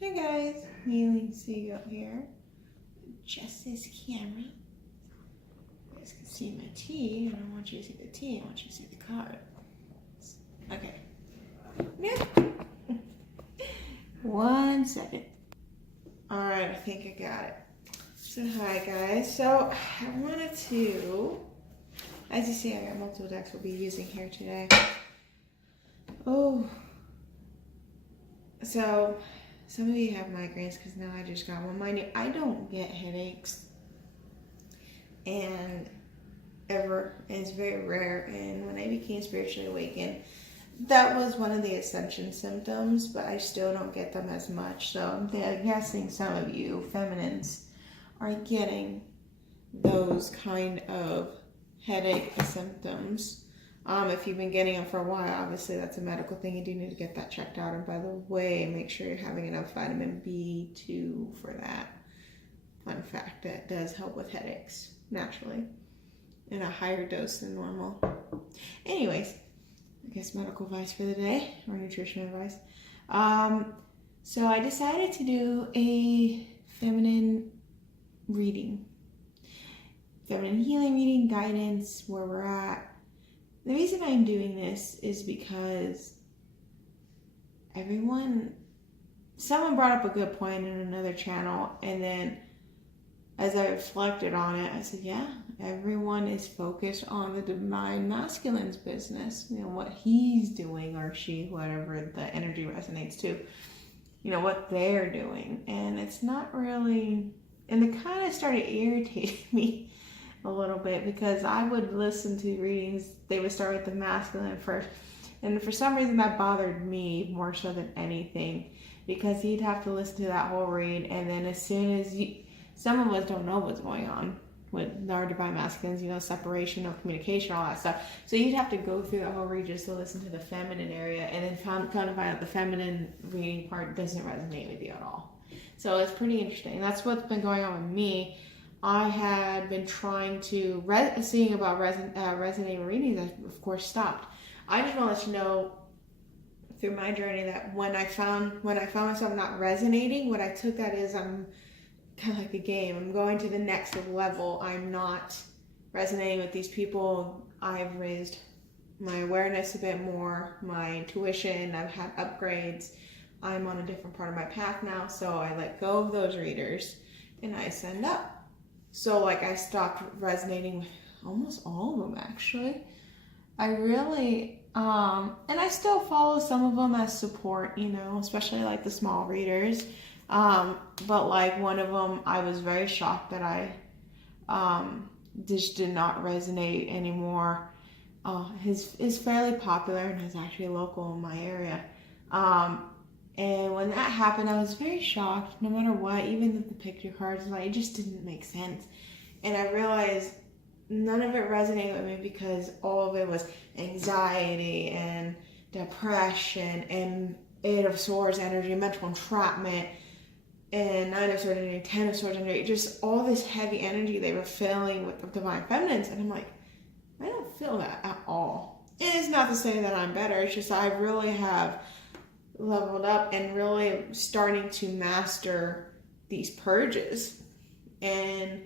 Hey guys, Healingseagoat here. Just this camera. You guys can see my tea. I don't want you to see the tea, I want you to see the card. Okay. Yeah. 1 second. Alright, I think I got it. So hi guys. So I wanted to, as you see, I got multiple decks we'll be using here today. Oh. So some of you have migraines because now I just got one. Mind you, I don't get headaches, and it's very rare. And when I became spiritually awakened, that was one of the ascension symptoms, but I still don't get them as much. So I'm guessing some of you feminines are getting those kind of headache symptoms. If you've been getting them for a while, obviously that's a medical thing. You do need to get that checked out. And by the way, make sure you're having enough vitamin B2 for that. Fun fact, that does help with headaches, naturally, in a higher dose than normal. Anyways, I guess medical advice for the day, or nutrition advice. So I decided to do a feminine reading. Feminine healing reading, guidance, where we're at. The reason I'm doing this is because someone brought up a good point in another channel, and then as I reflected on it, I said, yeah, everyone is focused on the divine masculine's business, what he's doing, or she, whatever the energy resonates to, what they're doing. And it's not really, and it kind of started irritating me a little bit, because I would listen to readings, they would start with the masculine first, and for some reason that bothered me more so than anything, because you'd have to listen to that whole read, and then as soon as some of us don't know what's going on with our divine masculines, separation or communication, all that stuff, so you'd have to go through the whole read just to listen to the feminine area, and then kind of find out the feminine reading part doesn't resonate with you at all. So it's pretty interesting. That's what's been going on with me. I had been trying to, seeing about resonating readings, I of course stopped. I just want to let you know through my journey that when I found myself not resonating, what I took that is I'm kind of like a game. I'm going to the next level. I'm not resonating with these people. I've raised my awareness a bit more, my intuition, I've had upgrades. I'm on a different part of my path now, so I let go of those readers and I ascend up. So I stopped resonating with almost all of them, actually. I really, and I still follow some of them as support, especially the small readers. But one of them, I was very shocked that I just did not resonate anymore. He's fairly popular and is actually local in my area. And when that happened, I was very shocked, no matter what, even with the picture cards, it just didn't make sense. And I realized none of it resonated with me because all of it was anxiety and depression and 8 of Swords energy, mental entrapment, and 9 of Swords energy, 10 of Swords energy, just all this heavy energy they were filling with the divine feminines. And I'm like, I don't feel that at all. And it's not to say that I'm better, it's just I really have leveled up and really starting to master these purges. And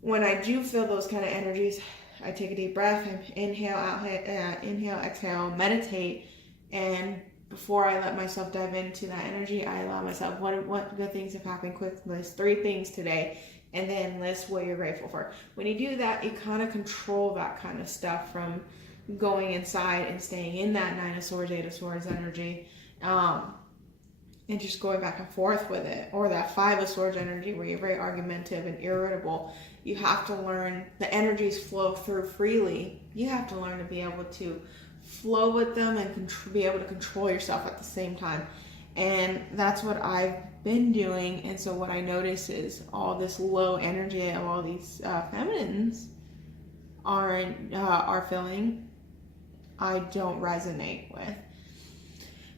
when I do feel those kind of energies, I take a deep breath, I inhale, exhale, meditate, and before I let myself dive into that energy, I allow myself, what good things have happened, quick list 3 things today, and then list what you're grateful for. When you do that, you kind of control that kind of stuff from going inside and staying in that 9 of Swords, 8 of Swords energy, and just going back and forth with it. Or that 5 of Swords energy where you're very argumentative and irritable. You have to learn, the energies flow through freely. You have to learn to be able to flow with them and be able to control yourself at the same time. And that's what I've been doing. And so what I notice is all this low energy of all these feminines are feeling, I don't resonate with.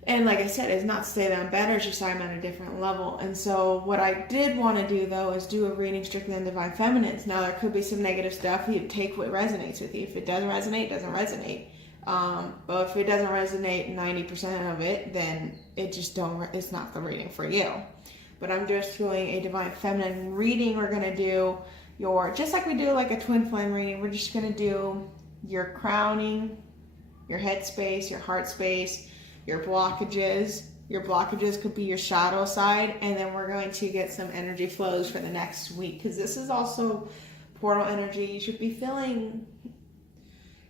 And like I said, it's not to say that I'm better, it's just I'm at a different level. And so what I did want to do, though, is do a reading strictly on divine feminines. Now, there could be some negative stuff. You take what resonates with you. If it doesn't resonate, it doesn't resonate. But if it doesn't resonate 90% of it, then it's not the reading for you. But I'm just doing a divine feminine reading. We're going to do just like we do like a twin flame reading, we're just going to do your crowning, your head space, your heart space, your blockages. Your blockages could be your shadow side, and then we're going to get some energy flows for the next week, because this is also portal energy. You should be feeling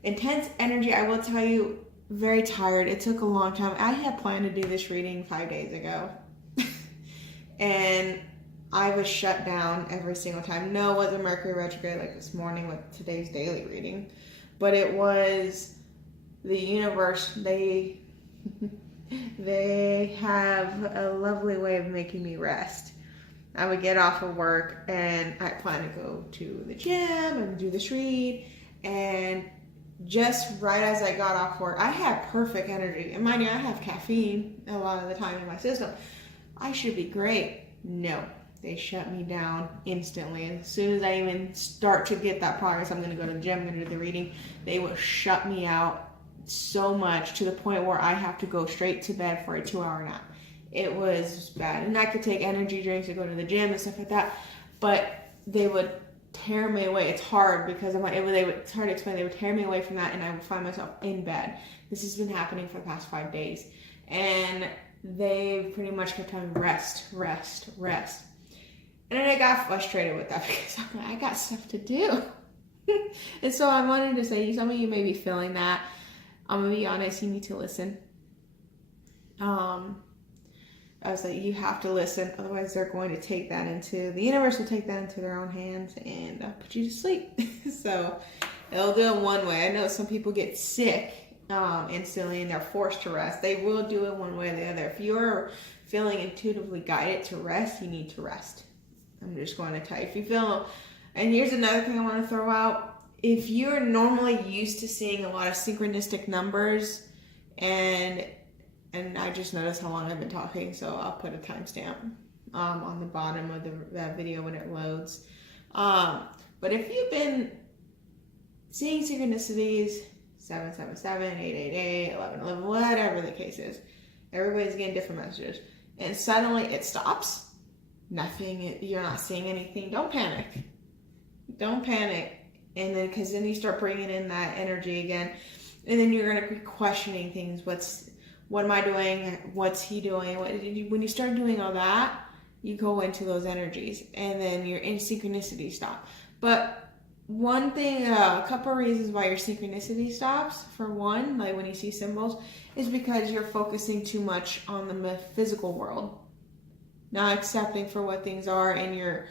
intense energy. I will tell you, very tired. It took a long time. I had planned to do this reading 5 days ago, and I was shut down every single time. No, it wasn't Mercury retrograde like this morning with today's daily reading, but it was the universe. They have a lovely way of making me rest. I would get off of work and I plan to go to the gym and do this read, and just right as I got off work, I had perfect energy. And mind you, I have caffeine a lot of the time in my system. I should be great. No, they shut me down instantly. As soon as I even start to get that progress, I'm going to go to the gym, I'm going to do the reading, they will shut me out so much, to the point where I have to go straight to bed for a 2-hour nap. It was bad. And I could take energy drinks to go to the gym and stuff like that, but they would tear me away. It's hard because it's hard to explain. They would tear me away from that, and I would find myself in bed. This has been happening for the past 5 days, and they pretty much kept telling me rest. And then I got frustrated with that because I'm like, I got stuff to do. And so I wanted to say, some of you may be feeling that. I'm gonna be honest, you need to listen. I was like, you have to listen, otherwise they're going to take that the universe will take that into their own hands and put you to sleep. So they'll do it one way. I know some people get sick instantly and they're forced to rest. They will do it one way or the other. If you're feeling intuitively guided to rest, you need to rest. I'm just going to tell you, if you feel, and here's another thing I want to throw out. If you're normally used to seeing a lot of synchronistic numbers, and I just noticed how long I've been talking, so I'll put a timestamp on the bottom of that video when it loads. But if you've been seeing synchronicities, 777, 888, 1111, whatever the case is, everybody's getting different messages, and suddenly it stops, you're not seeing anything, don't panic. And then, because then you start bringing in that energy again, and then you're going to be questioning things. What am I doing? What's he doing? When you start doing all that, you go into those energies, and then your synchronicity stop. But one thing, a couple of reasons why your synchronicity stops, for one, like when you see symbols, is because you're focusing too much on the physical world, not accepting for what things are, and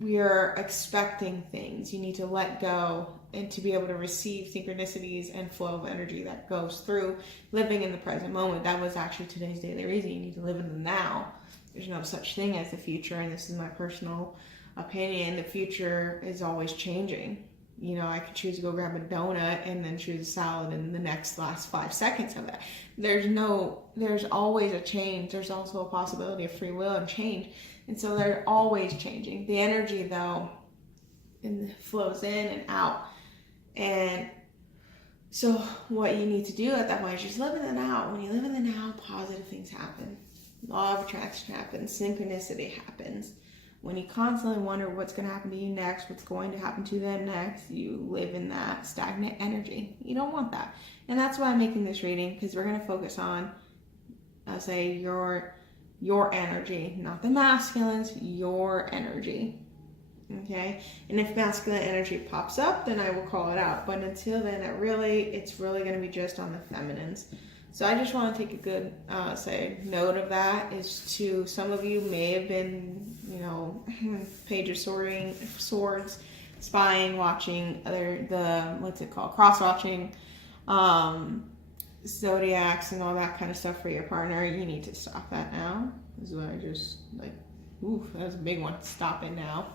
we're expecting things. You need to let go and to be able to receive synchronicities and flow of energy that goes through living in the present moment. That was actually today's daily reason. You need to live in the now. There's no such thing as the future, and this is my personal opinion. The future is always changing. I could choose to go grab a donut and then choose a salad in the last 5 seconds of that. There's always a change. There's also a possibility of free will and change. And so they're always changing. The energy, though, flows in and out. And so what you need to do at that point is just live in the now. When you live in the now, positive things happen. Law of attraction happens. Synchronicity happens. When you constantly wonder what's going to happen to you next, what's going to happen to them next, you live in that stagnant energy. You don't want that. And that's why I'm making this reading, because we're going to focus on, I'll say, your energy, not the masculines, your energy. Okay? And if masculine energy pops up, then I will call it out. But until then, it's really going to be just on the feminines. So I just want to take a good, note of that. Is to, some of you may have been, Page of Swords, spying, watching cross-watching, zodiacs and all that kind of stuff for your partner. You need to stop that now. This is what I just, that was a big one. Stop it now.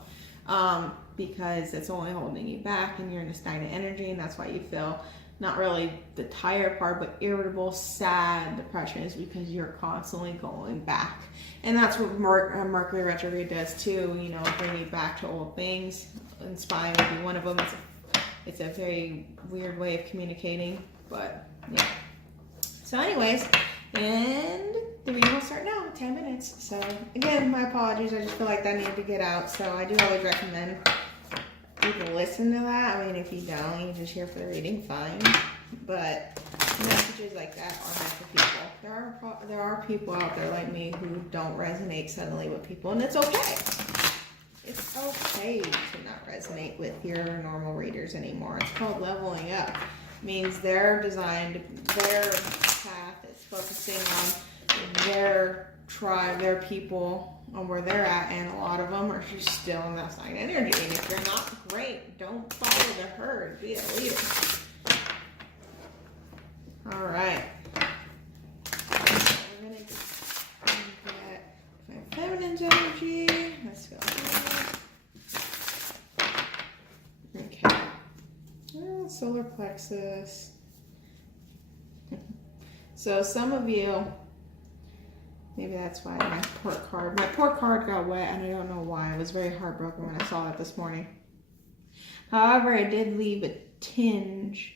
Because it's only holding you back, and you're in a stagnant energy, and that's why you feel not really the tired part, but irritable, sad, depression, is because you're constantly going back. And that's what Mercury retrograde does too, bring you back to old things. Inspiring would be one of them. It's a very weird way of communicating, but Yeah. So anyways, and the reading will start now in 10 minutes. So again, my apologies. I just feel like that needed to get out. So I do always recommend people listen to that. I mean, if you don't, you're just here for the reading, fine. But messages like that are meant for people. There are people out there like me who don't resonate suddenly with people, and it's okay. It's okay to not resonate with your normal readers anymore. It's called leveling up. It means their path is focusing on their tribe, their people, on where they're at, and a lot of them are just still in that sign energy. And if you're not, great. Don't follow the herd. Be a leader. All right. So we're going to get my feminine's energy. Let's go. Okay. Solar plexus. So some of you, maybe that's why my poor card got wet, and I don't know why. I was very heartbroken when I saw that this morning. However, I did leave a tinge,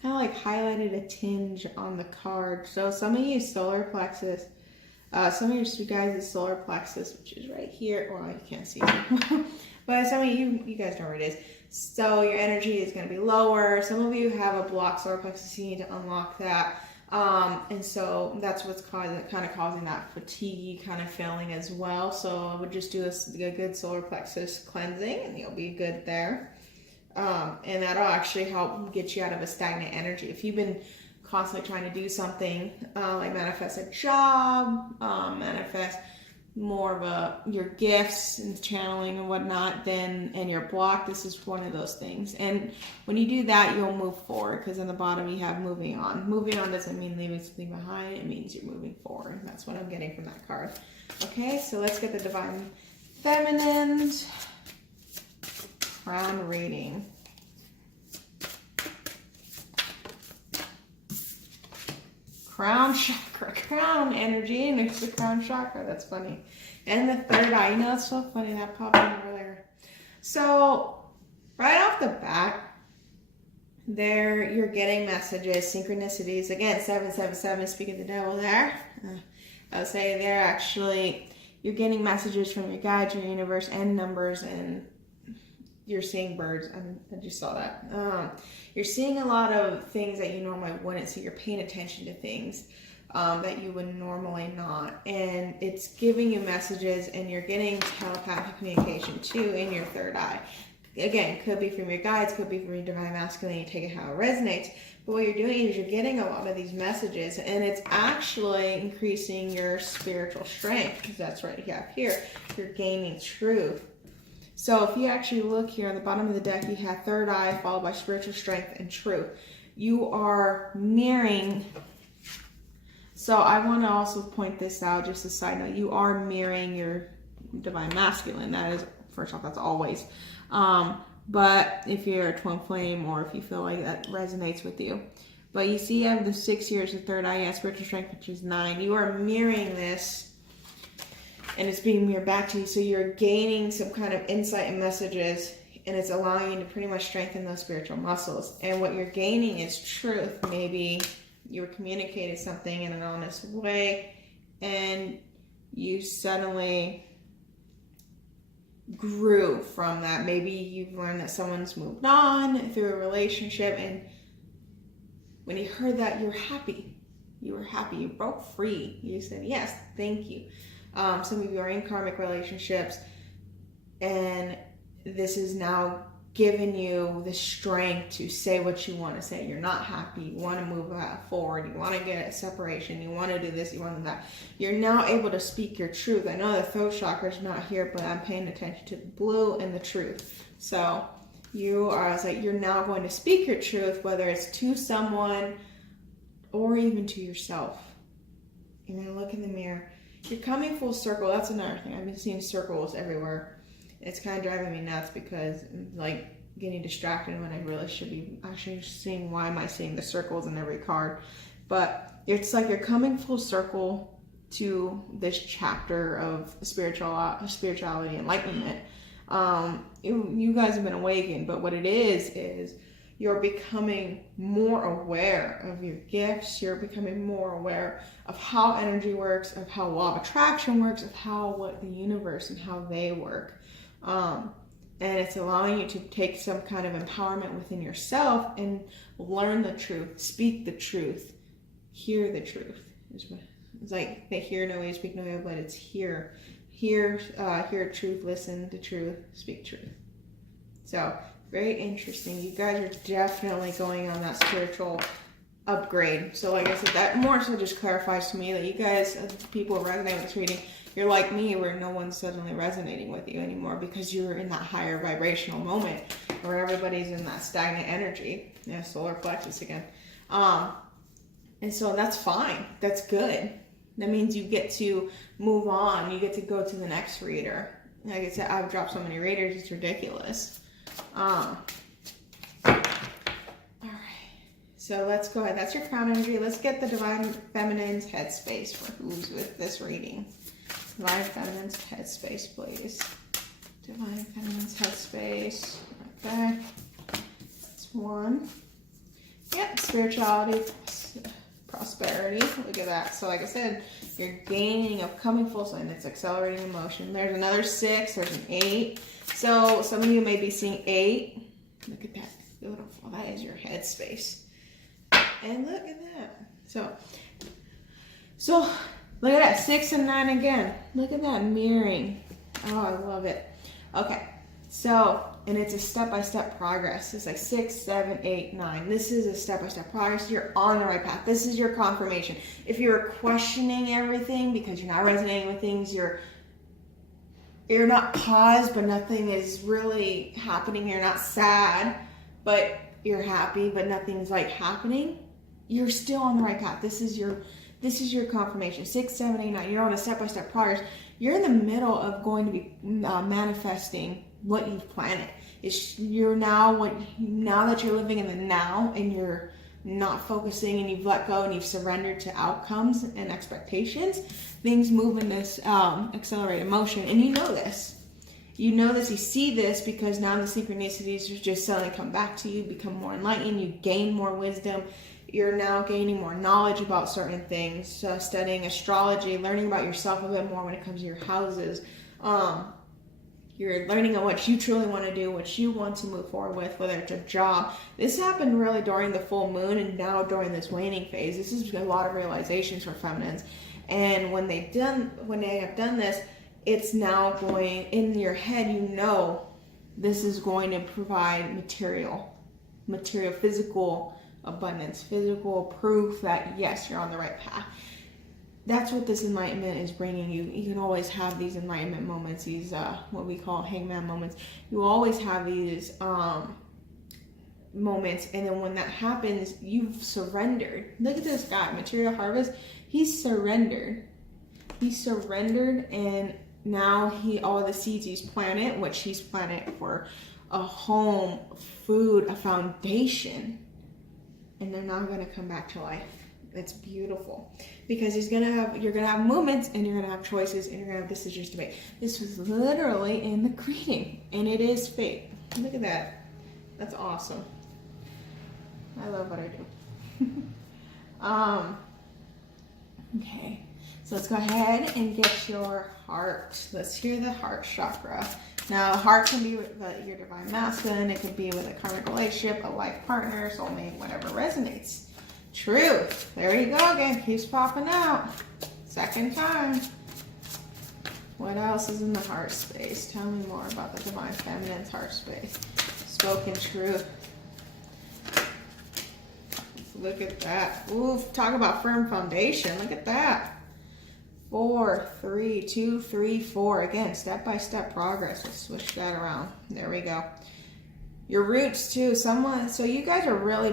kind of like highlighted a tinge on the card. So some of you solar plexus, some of you guys is solar plexus, which is right here. Well, you can't see it. But some of you guys know where it is. So your energy is going to be lower. Some of you have a blocked solar plexus. You need to unlock that. And so that's what's causing that fatigue kind of feeling as well. So I would just do a good solar plexus cleansing, and you'll be good there. And that'll actually help get you out of a stagnant energy. If you've been constantly trying to do something, like manifest a job, manifest more of your gifts and channeling and whatnot, and you're blocked, this is one of those things. And when you do that, you'll move forward, because in the bottom you have moving on. Moving on doesn't mean leaving something behind. It means you're moving forward. That's what I'm getting from that card. Okay, so let's get the Divine Feminine's crown reading. Crown chakra, crown energy, and there's the crown chakra. That's funny. And the third eye. You know, it's so funny. That popped in earlier. So, right off the bat, there you're getting messages, synchronicities. Again, 777, speaking of the devil there. I'll say they're actually, you're getting messages from your guides, your universe, and numbers, and you're seeing birds. I just saw that. You're seeing a lot of things that you normally wouldn't see. You're paying attention to things that you would normally not. And it's giving you messages, and you're getting telepathic communication too in your third eye. Again, could be from your guides, could be from your divine masculine. You take it how it resonates. But what you're doing is you're getting a lot of these messages, and it's actually increasing your spiritual strength, because that's right here. You're gaining truth. So if you actually look here on the bottom of the deck, you have third eye followed by spiritual strength and truth. You are mirroring. So I want to also point this out, just a side note. You are mirroring your divine masculine. That is, first off, that's always. But if you're a twin flame, or if you feel like that resonates with you. But you see, you have the 6 years of third eye, yeah, spiritual strength, which is 9. You are mirroring this, and it's being mirrored back to you. So you're gaining some kind of insight and messages, and it's allowing you to pretty much strengthen those spiritual muscles. And what you're gaining is truth. Maybe you were communicating something in an honest way, and you suddenly grew from that. Maybe you've learned that someone's moved on through a relationship, and when you heard that, you're happy. You were happy. You broke free. You said, yes, thank you. Some of you are in karmic relationships, and this is now giving you the strength to say what you want to say. You're not happy. You want to move forward. You want to get a separation. You want to do this. You want to do that. You're now able to speak your truth. I know the throat chakra is not here, but I'm paying attention to the blue and the truth. So you're now going to speak your truth, whether it's to someone or even to yourself. You're going to look in the mirror. You're coming full circle. That's another thing. I've been seeing circles everywhere. It's kind of driving me nuts, because I'm like getting distracted when I really should be actually seeing, why am I seeing the circles in every card? But it's like you're coming full circle to this chapter of spirituality, enlightenment. You guys have been awakened, but what it is You're becoming more aware of your gifts. You're becoming more aware of how energy works, of how law of attraction works, of what the universe and how they work. And it's allowing you to take some kind of empowerment within yourself and learn the truth, speak the truth, hear the truth. It's like they hear no way, speak no way, but it's hear truth, listen to truth, speak truth. So very interesting. You guys are definitely going on that spiritual upgrade. So like I said, that more so just clarifies to me that you guys, people who resonate with this reading, you're like me, where no one's suddenly resonating with you anymore because you're in that higher vibrational moment where everybody's in that stagnant energy. Yeah, solar plexus again. And so that's fine. That's good. That means you get to move on. You get to go to the next reader. Like I said, I've dropped so many readers, it's ridiculous. All right. So let's go ahead. That's your crown energy. Let's get the Divine Feminine's headspace for who's with this reading. Divine Feminine's headspace, please. Divine Feminine's headspace. Right there. That's one. Yep, spirituality, prosperity. Look at that. So like I said, you're gaining, coming full swing. It's accelerating emotion. There's another 6. There's an 8. So some of you may be seeing 8. Look at that. Beautiful. That is your headspace. And look at that. So look at that. 6 and 9 again. Look at that mirroring. Oh, I love it. Okay. So, and it's a step-by-step progress. It's like 6, 7, 8, 9. This is a step-by-step progress. You're on the right path. This is your confirmation. If you're questioning everything because you're not resonating with things, you're not paused, but nothing is really happening. You're not sad, but you're happy, but nothing's like happening. You're still on the right path. This is your confirmation. 6, 7, 8, 9. You're on a step-by-step progress. You're in the middle of going to be manifesting what you've planned. Now that you're living in the now and you're not focusing and you've let go and you've surrendered to outcomes and expectations, things move in this accelerated motion. And you know this. You see this because now the synchronicities just suddenly come back to you, become more enlightened, you gain more wisdom. You're now gaining more knowledge about certain things, studying astrology, learning about yourself a bit more when it comes to your houses. You're learning on what you truly want to do, what you want to move forward with, whether it's a job. This happened really during the full moon and now during this waning phase. This is a lot of realizations for feminines. And when they have done this, it's now going in your head, this is going to provide material, physical abundance, physical proof that yes, you're on the right path. That's what this enlightenment is bringing you. You can always have these enlightenment moments, these what we call hangman moments. You always have these moments, and then when that happens, you've surrendered. Look at this guy, Material Harvest. He's surrendered. And now all the seeds he's planted, which he's planted for a home, food, a foundation, and they're now going to come back to life. It's beautiful because you're gonna have moments and you're gonna have choices and you're gonna have decisions to make. This was literally in the reading, and it is fate. Look at that. That's awesome. I love what I do. Okay, so let's go ahead and get your heart. Let's hear the heart chakra. Now, heart can be with your divine masculine. It could be with a karmic relationship, a life partner, soulmate, whatever resonates. Truth. There you go again. Keeps popping out. Second time. What else is in the heart space? Tell me more about the divine feminine's heart space. Spoken truth. Look at that. Ooh, talk about firm foundation. Look at that. 4, 3, 2, 3, 4. Again, step-by-step progress. Let's switch that around. There we go. Your roots too. So you guys are really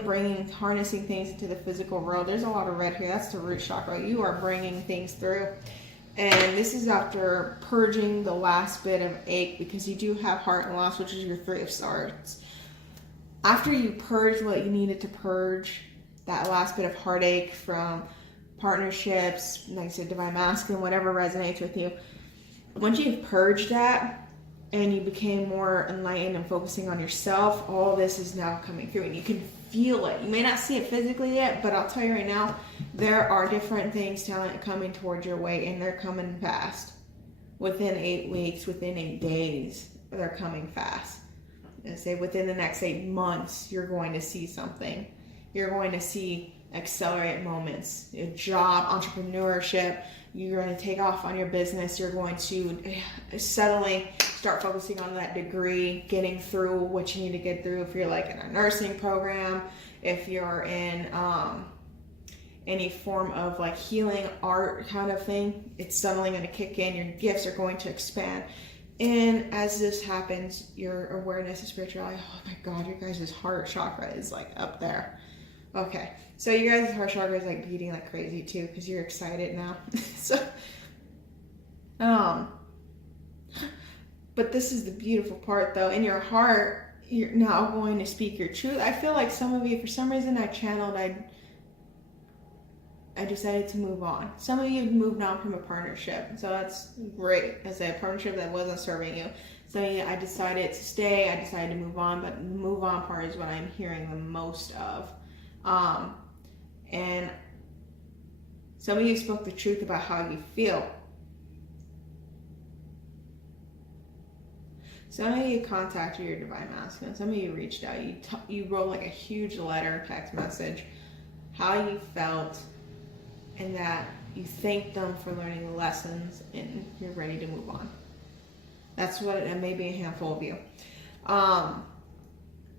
harnessing things into the physical world. There's a lot of red here. That's the root chakra. You are bringing things through. And this is after purging the last bit of ache, because you do have heart loss, which is your 3 of Swords. After you purge what you needed to purge, that last bit of heartache from partnerships, like I said, divine masculine, whatever resonates with you. Once you've purged that, and you became more enlightened and focusing on yourself, all this is now coming through and you can feel it. You may not see it physically yet, but I'll tell you right now, there are different things coming towards your way, and they're coming fast. Within 8 weeks, within 8 days, they're coming fast. And say within the next 8 months, you're going to see something. You're going to see accelerate moments, a job, entrepreneurship. You're going to take off on your business. You're going to suddenly start focusing on that degree, getting through what you need to get through. If you're like in a nursing program, if you're in any form of like healing art kind of thing, it's suddenly going to kick in. Your gifts are going to expand. And as this happens, your awareness of spirituality, oh my God, your guys' heart chakra is like up there. Okay, so you guys' heart chakra is like beating like crazy too, because you're excited now. So, but this is the beautiful part though. In your heart, you're now going to speak your truth. I feel like some of you, for some reason, I decided to move on. Some of you moved on from a partnership, so that's great. As a partnership that wasn't serving you. So yeah, I decided to stay. I decided to move on, but the move on part is what I'm hearing the most of. And some of you spoke the truth about how you feel. Some of you contacted your divine masculine. Some of you reached out. You wrote like a huge letter, text message, how you felt, and that you thanked them for learning the lessons, and you're ready to move on. That's what it may be, a handful of you.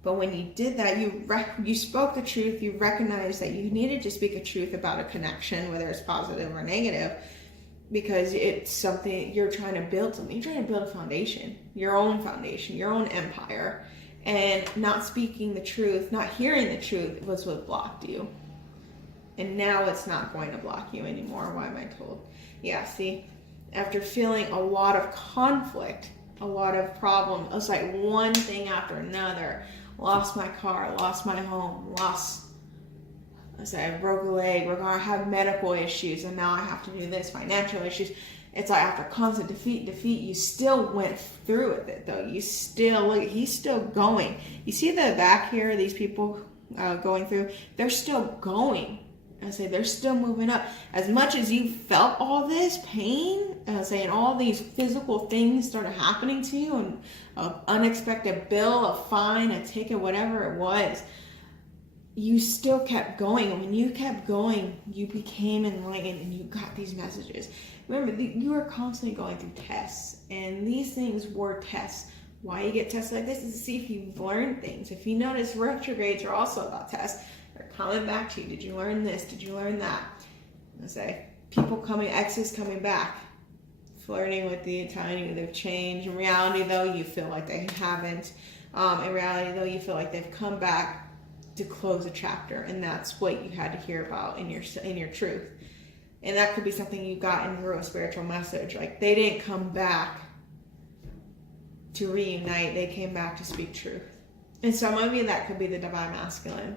But when you did that, you spoke the truth. You recognized that you needed to speak a truth about a connection, whether it's positive or negative, because it's something you're trying to build. Something you're trying to build a foundation, your own empire, and not speaking the truth, not hearing the truth was what blocked you. And now it's not going to block you anymore. Why am I told? Yeah, see, after feeling a lot of conflict, a lot of problems, it's like one thing after another. Lost my car, lost my home, I broke a leg, I have medical issues, and now I have to do this, financial issues. It's like after constant defeat, you still went through with it though. He's still going. You see the back here, these people going through, they're still going. They're still moving up. As much as you felt all this pain, and all these physical things started happening to you, and an unexpected bill, a fine, a ticket, whatever it was, you still kept going. And when you kept going, you became enlightened and you got these messages. Remember, you are constantly going through tests, and these things were tests. Why you get tested like this is to see if you've learned things. If you notice, retrogrades are also about tests. They're coming back to you. Did you learn this? Did you learn that? Exes coming back, flirting with the Italian, they've changed. In reality, though, you feel like they haven't. In reality, though, you feel like they've come back to close a chapter, and that's what you had to hear about in your truth. And that could be something you got in through a spiritual message. Like, they didn't come back to reunite, they came back to speak truth. And some of you, that could be the divine masculine.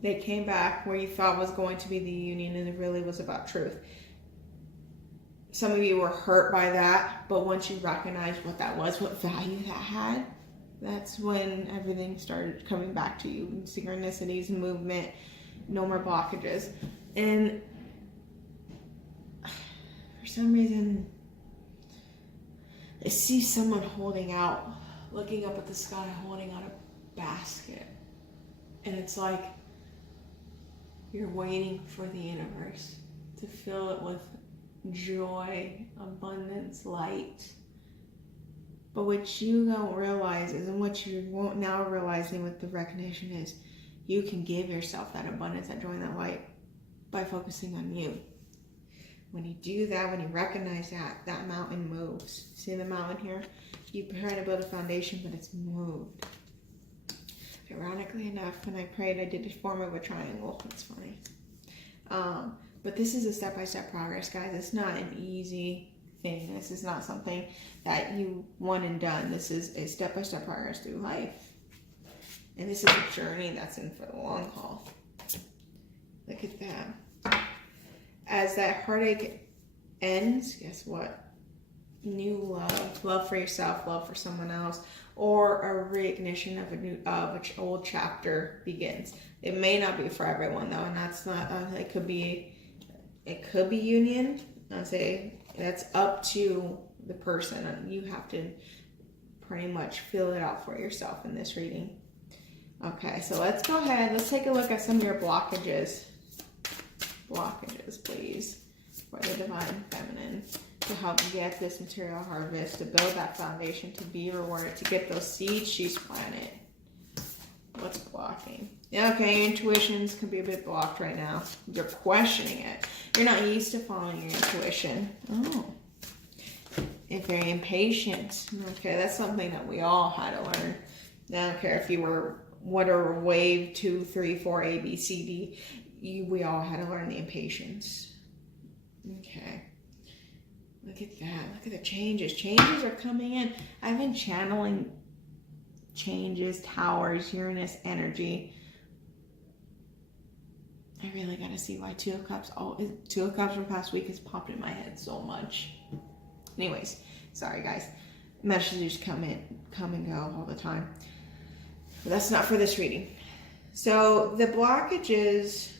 They came back where you thought was going to be the union, and it really was about truth. Some of you were hurt by that, but once you recognized what that was, what value that had, that's when everything started coming back to you. Synchronicities, movement, no more blockages. And for some reason, I see someone looking up at the sky, holding out a basket. And it's like you're waiting for the universe to fill it with joy, abundance, light. But what you don't realize is, and what you won't now realizing with the recognition is, you can give yourself that abundance, that joy, and that light by focusing on you. When you do that, when you recognize that mountain moves. See the mountain here? You're trying to build a foundation, but it's moved. Ironically enough, when I prayed, I did a form of a triangle. It's funny. But this is a step-by-step progress, guys. It's not an easy thing. This is not something that you one and done. This is a step-by-step progress through life. And this is a journey that's in for the long haul. Look at that. As that heartache ends, guess what? new love for yourself, love for someone else, or a reignition of an old chapter begins. It may not be for everyone though, and that's not. It could be union. I say that's up to the person, and you have to pretty much fill it out for yourself in this reading. Okay, so let's go ahead. Let's take a look at some of your blockages. Blockages, please, for the Divine Feminine, to help get this material harvest, to build that foundation, to be rewarded, to get those seeds she's planted. What's blocking? Yeah, okay, intuitions can be a bit blocked right now. You're questioning it. You're not used to following your intuition. Oh. And very impatient. Okay, that's something that we all had to learn. I don't care if you were whatever wave 2, 3, 4, A, B, C, D. We all had to learn the impatience. Okay. Look at that. Look at the changes. Changes are coming in. I've been channeling changes, towers, Uranus energy. I really got to see why Two of Cups from past week has popped in my head so much. Anyways, sorry guys. Messages come and go all the time. But that's not for this reading. So the blockages,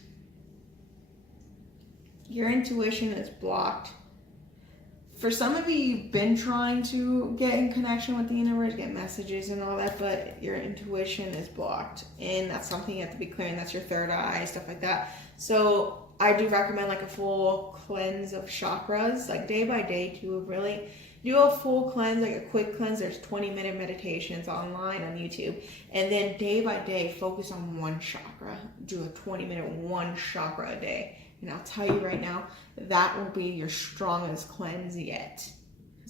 your intuition is blocked. For some of you, you've been trying to get in connection with the universe, get messages and all that, but your intuition is blocked. And that's something you have to be clearing. That's your third eye, stuff like that. So I do recommend like a full cleanse of chakras, like day by day, to really do a full cleanse, like a quick cleanse. There's 20-minute meditations online on YouTube. And then day by day, focus on one chakra. Do a 20-minute one chakra a day. And I'll tell you right now, that will be your strongest cleanse yet.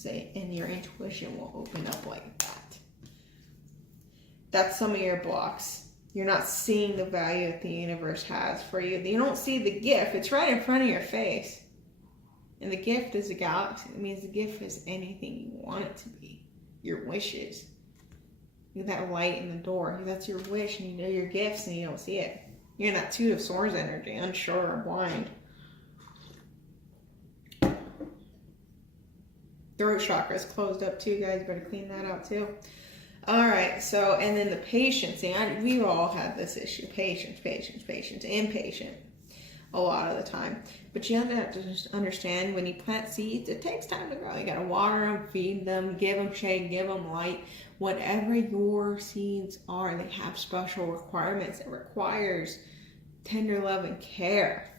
And your intuition will open up like that. That's some of your blocks. You're not seeing the value that the universe has for you. You don't see the gift. It's right in front of your face. And the gift is a galaxy. It means the gift is anything you want it to be. Your wishes. You have that light in the door. That's your wish, and you know your gifts and you don't see it. You're in that Two of Swords energy, unsure or blind. Throat chakra is closed up too, guys. Better clean that out too. All right, so, and then the patience. We've all had this issue. Patience, impatient a lot of the time. But you have to just understand, when you plant seeds, it takes time to grow. You got to water them, feed them, give them shade, give them light. Whatever your seeds are, they have special requirements. It requires tender love and care.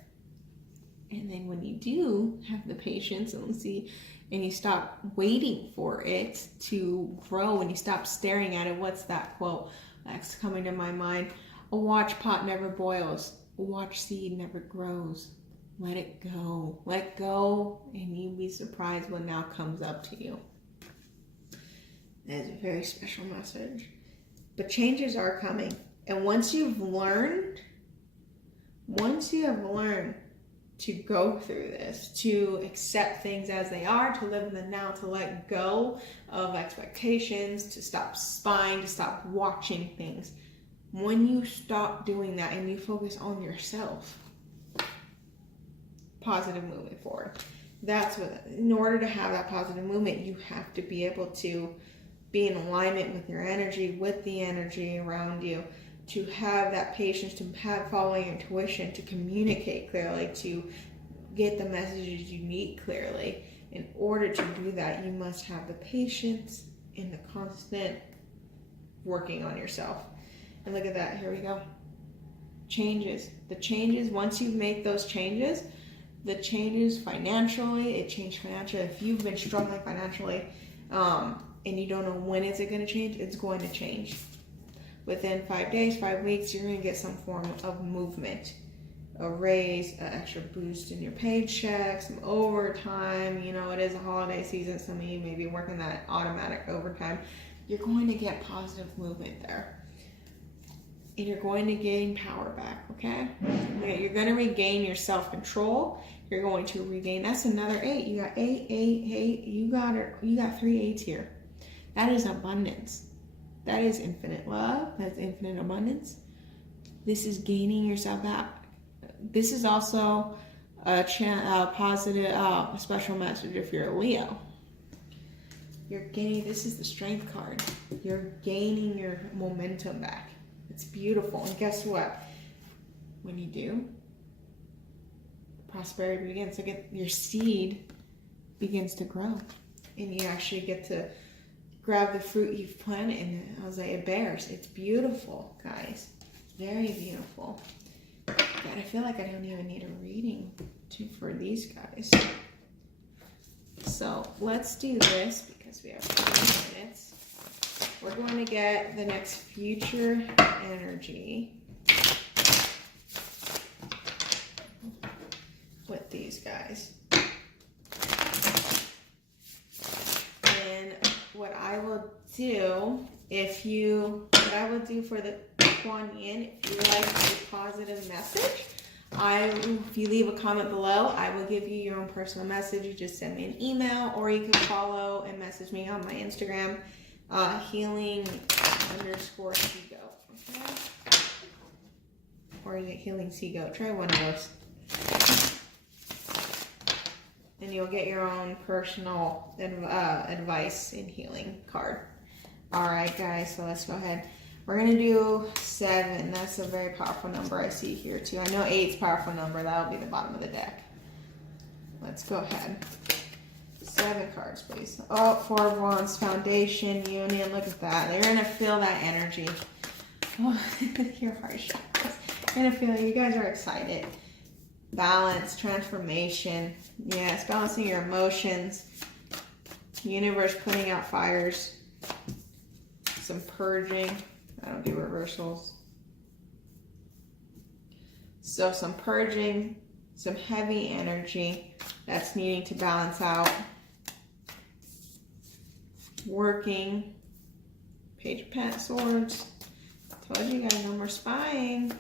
And then when you do have the patience and you stop waiting for it to grow, and you stop staring at it, what's that quote that's coming to my mind? A watch pot never boils. A watch seed never grows. Let it go. Let go, and you'll be surprised what now comes up to you. That is a very special message. But changes are coming. And once you have learned to go through this, to accept things as they are, to live in the now, to let go of expectations, to stop spying, to stop watching things. When you stop doing that and you focus on yourself, positive movement forward. That's what, in order to have that positive movement, you have to be able to be in alignment with your energy, with the energy around you, to have that patience, to have following your intuition, to communicate clearly, to get the messages you need clearly. In order to do that, you must have the patience and the constant working on yourself. And look at that, here we go. Changes. The changes, once you make those changes, the changes financially, it changed financially. If you've been struggling financially, and you don't know when is it going to change, it's going to change. Within 5 days, 5 weeks, you're going to get some form of movement. A raise, an extra boost in your paycheck, some overtime. You know, it is a holiday season. Some of you may be working that automatic overtime. You're going to get positive movement there. And you're going to gain power back, okay? You're going to regain your self-control. You're going to regain, that's another 8. You got 8, 8, 8. You got 3 8s here. That is abundance. That is infinite love. That's infinite abundance. This is gaining yourself back. This is also a positive, special message if you're a Leo. You're gaining, this is the strength card. You're gaining your momentum back. It's beautiful. And guess what? When you do, prosperity begins. So your seed begins to grow. And you actually get to grab the fruit you've planted, and I was like, it bears. It's beautiful, guys. Very beautiful. God, I feel like I don't even need a reading for these guys. So let's do this because we have 5 minutes. We're going to get the next future energy with these guys. And what I will do, what I will do for the Kuan Yin, if you like a positive message, if you leave a comment below, I will give you your own personal message. You just send me an email, or you can follow and message me on my Instagram, healing_seagoat. Okay? Or is it Healingseagoat? Try one of those. And you'll get your own personal advice in healing card. All right, guys, so let's go ahead. We're going to do 7. That's a very powerful number I see here, too. I know 8's a powerful number. That'll be the bottom of the deck. Let's go ahead. 7 cards, please. Oh, 4 of Wands, Foundation, Union. Look at that. They're going to feel that energy. Oh, your heart chakras. You're going to feel it. You guys are excited. Balance, transformation. Yes, balancing your emotions. Universe putting out fires. Some purging. I don't do reversals. So some purging, some heavy energy that's needing to balance out. Working. Page of Swords. Told you guys no more spying.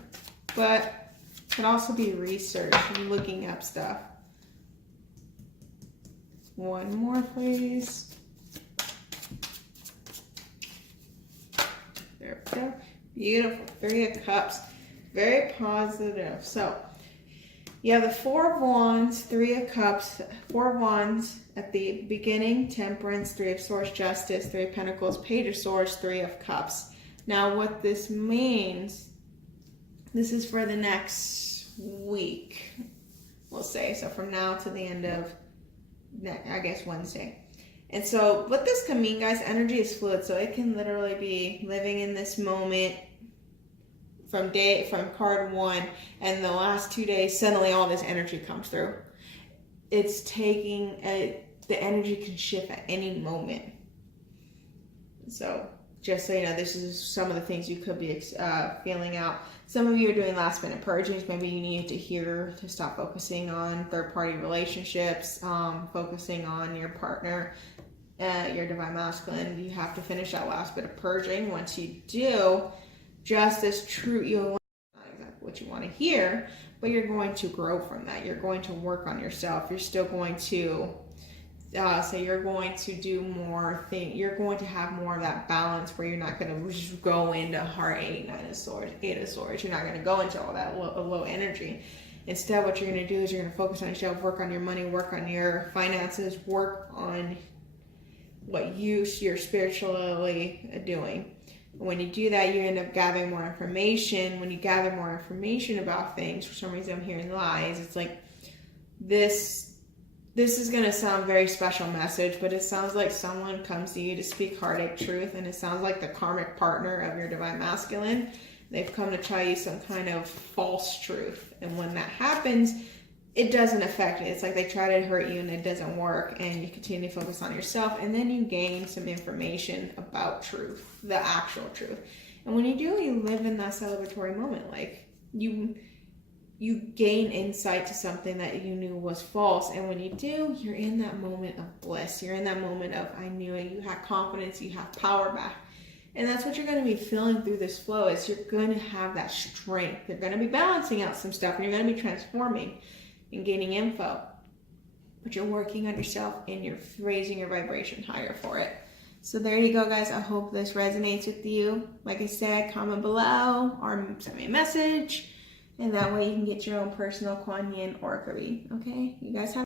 But it could also be research and looking up stuff. One more, please. There we go. Beautiful. 3 of Cups. Very positive. So, you have the 4 of Wands, 3 of Cups, 4 of Wands at the beginning, Temperance, 3 of Swords, Justice, 3 of Pentacles, Page of Swords, 3 of Cups. Now, what this means, this is for the next week, we'll say. So, from now to the end of, I guess, Wednesday. And so what this can mean, guys, energy is fluid. So it can literally be living in this moment from card 1, and the last 2 days, suddenly all this energy comes through. It's taking, the energy can shift at any moment. So just so you know, this is some of the things you could be feeling out. Some of you are doing last minute purges. Maybe you need to stop focusing on third-party relationships, focusing on your partner, your divine masculine. You have to finish that last bit of purging. Once you do, justice, true, you'll not exactly what you want to hear, but you're going to grow from that. You're going to work on yourself. You're still going to so you're going to do more things. You're going to have more of that balance where you're not going to just go into heart 8, 9 of Swords, 8 of Swords. You're not going to go into all that low energy. Instead, what you're going to do is you're going to focus on yourself, work on your money, work on your finances, work on what you're spiritually doing. When you do that, you end up gathering more information. When you gather more information about things, for some reason I'm hearing lies. It's like this is going to sound very special message, but it sounds like someone comes to you to speak heartache truth, and it sounds like the karmic partner of your divine masculine. They've come to tell you some kind of false truth. And when that happens, it doesn't affect it. It's like they try to hurt you and it doesn't work, and you continue to focus on yourself, and then you gain some information about truth, the actual truth. And when you do, you live in that celebratory moment. Like you gain insight to something that you knew was false. And when you do, you're in that moment of bliss. You're in that moment of, I knew it. You have confidence. You have power back. And that's what you're going to be feeling through this flow, is you're going to have that strength. You're going to be balancing out some stuff, and you're going to be transforming and gaining info. But you're working on yourself, and you're raising your vibration higher for it. So there you go, guys. I hope this resonates with you. Like I said, comment below or send me a message. And that way you can get your own personal Kuan Yin oracle read. Okay? You guys have